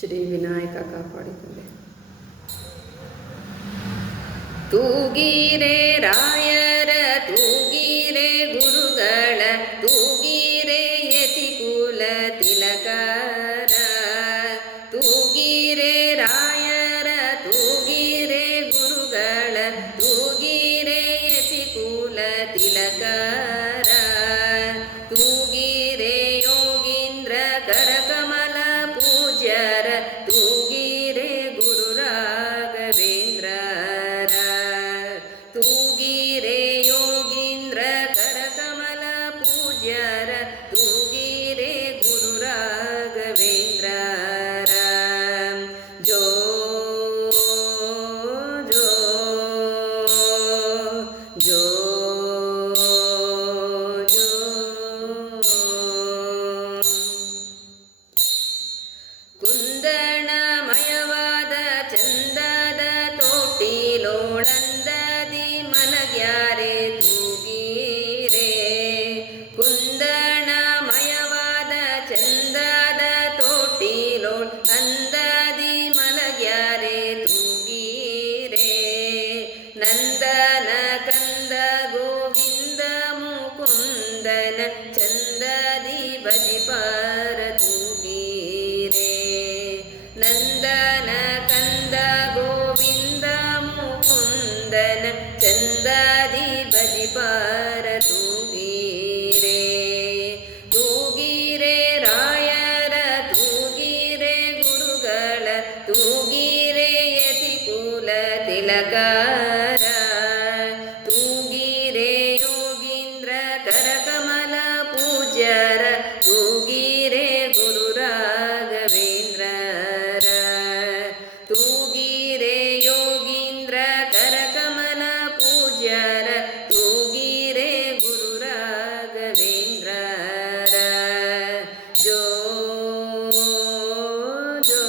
ಶ್ರೀ ವಿನಾಯಕ ಕಾಪಾಡಿಕೊಂಡೆ. ತೂಗಿರೆ ರಾಯರ ತೂಗಿರೆ ಗುರುಗಳ ತೂಗಿರೆ ಯತಿಕುಲ ತಿಲಕರ ತೂಗಿರೆ ರಾಯರ ತೂಗಿರೆ ಗುರುಗಳ ತೂಗಿರೆ ಯತಿಕುಲ ತಿಲಕರ ತೂಗಿರೆ ಯೋಗೀಂದ್ರ ಕರಕಮಲ ಪೂಜ್ಯರ ತೂಗಿರೆ ಗುರು ರಾಘವೇಂದ್ರರ ತೂಗಿರೆ ಯೋಗೀಂದ್ರ ಕರಕಮಲ ಪೂಜ್ಯರ ತೂಗಿರೆ ಗುರು ರಾಘವೇಂದ್ರರ ಜೋ ಜೋ ಜೋ ಕುಂದಣಮಯವಾದ ಚಂದದ ತೋಟಿಲೋಳಂದದಿ ಮನಗ್ಯಾರೆ ತೂಗಿರೆ ಕುಂದಣಮಯವಾದ ಚಂದದ ತೋಟಿಲೋಳ್ ಅಂದದಿ ಮಲಗ್ಯಾರೆ ತೂಗಿರೆ ನಂದನ ಕಂದ ಗೋವಿಂದ ಮುಕುಂದನ ಚಂದದಿ ಭಜಿಪಾರ ತೂಗಿರೆ ನಂದನ ಕಂದ ಗೋವಿಂದ ಮುಕುಂದನ ಚಂದದಿ ಭಜಿಪಾರ ತೂಗಿರೆ ತೂಗಿರೆ ರಾಯರ ತೂಗಿರೆ ಗುರುಗಳ ತೂಗಿರೆ ಯತಿಕುಲ ತಿಲಕರ ತೂಗಿರೆ ಯೋಗೀಂದ್ರ ಕರಕಮಲ ಪೂಜ್ಯರ ತೂಗಿರೆ ಗುರು ರಾಘವೇಂದ್ರರ ತೂಗಿರೆ ಯೋಗೀಂದ್ರ ಕರಕಮಲ ಪೂಜ್ಯರ ತೂಗಿರೆ ಗುರು ರಾಘವೇಂದ್ರರ ಜೋ ಜೋ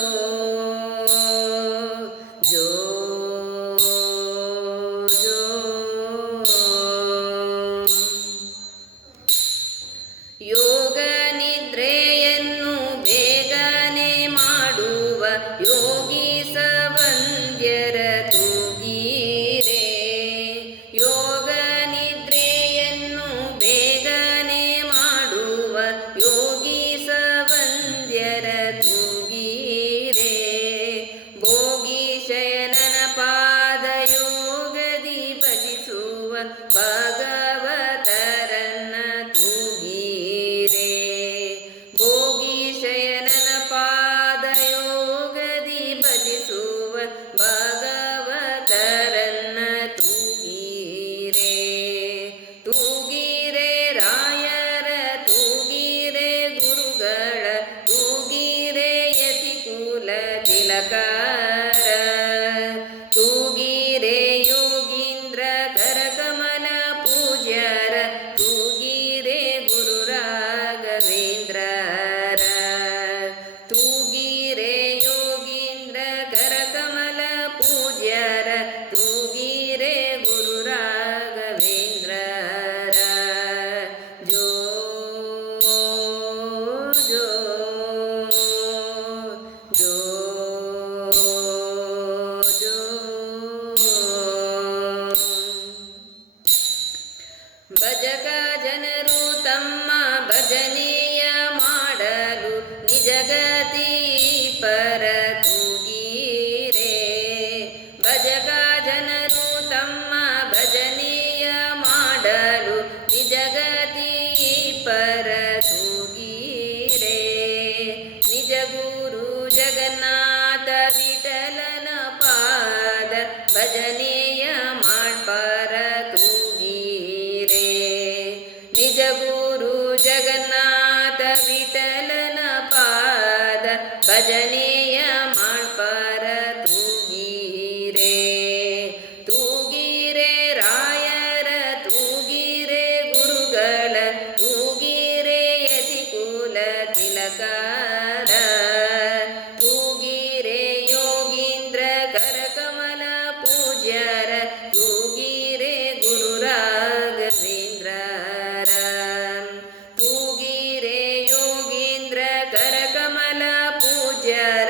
ಜೋ ಜೋ ಯೋಗ ನಿದ್ರೆಯನ್ನು ಬೇಗನೆ ಮಾಡುವ ಯೋಗಿ ಸವಂದ್ಯರ ತೂಗಿರೆ ಯೋಗ ನಿದ್ರೆಯನ್ನು ಬೇಗನೆ ಮಾಡುವ ಯೋಗಿ ಸವಂದ್ಯರ ತೂಗಿರೆ ಭೋಗಿ ಶಯನನ ಪಾದ ಯೋಗದಿ ಭಜಿಸುವ ಭಾಗವತರನ್ನ ತೂಗಿರೆ ಭೋಗಿ ಶಯನನ ಪಾದ ಯೋಗದಿ ಭಜಿಸುವ ಭಾಗವತರನ್ನ ತೂಗಿರೆ ತೂಗಿರೆ ರಾಯರ ತೂಗಿರೆ ಗುರುಗಳ ತೂಗಿರೆ ಯತಿಕುಲ ತಿಲಕರ ತೂಗಿರೆ ಯೋಗೀಂದ್ರ ಕರಕಮಲ ಪೂಜ್ಯರ ತೂಗಿರೆ ಗುರು ರಾಘವೇಂದ್ರರ ತೂಗಿರೆ ಯೋಗೀಂದ್ರ ಕರಕಮಲ ಪೂಜ್ಯರ ತೂಗಿರೆ ಗುರು ರಾಘವೇಂದ್ರರ ಜೋ ಜೋ ಜೋ ಜೋ ಭಜಕ ಜನರು ತಮ್ಮ ಭಜನೆಯ ಮಾಡಲು ನಿಜಗತಿ ಪರ ತೂಗಿರೆ ಭಜಕ ಜನರು ತಮ್ಮ ಭಜನೆಯ ಮಾಡಲು ನಿಜಗತಿ ಪರ ತೂಗಿರೆ ನಿಜ ಗುರು ಜಗನ್ನಾಥ ವಿಠಲನ ಪಾದ ಭಜನೆಯ ಮಾಡ್ಪಾರ ತೂಗಿರೆ ನಿಜ ಗುರು ಜಗನ್ನಾಥ ವಿಠಲನ ಪಾದ ಭಜನೆಯ ಮಾಡ್ಪಾರ ತೂಗಿರೆ ತೂಗಿರೆ ರಾಯರ ತೂಗಿರೆ ಗುರುಗಳ ತೂಗಿರೆ ಯತಿಕುಲ ತಿಲಕರ ತೂಗಿರೆ ಯೋಗೀಂದ್ರ ಕರಕಮಲ ಪೂಜ್ಯರ ತೂಗಿರೆ ಗುರು ರಾಘವೇಂದ್ರರ ತೂಗಿರೆ ಯೋಗೀಂದ್ರ ಕರಕಮಲ ಪೂಜ್ಯರ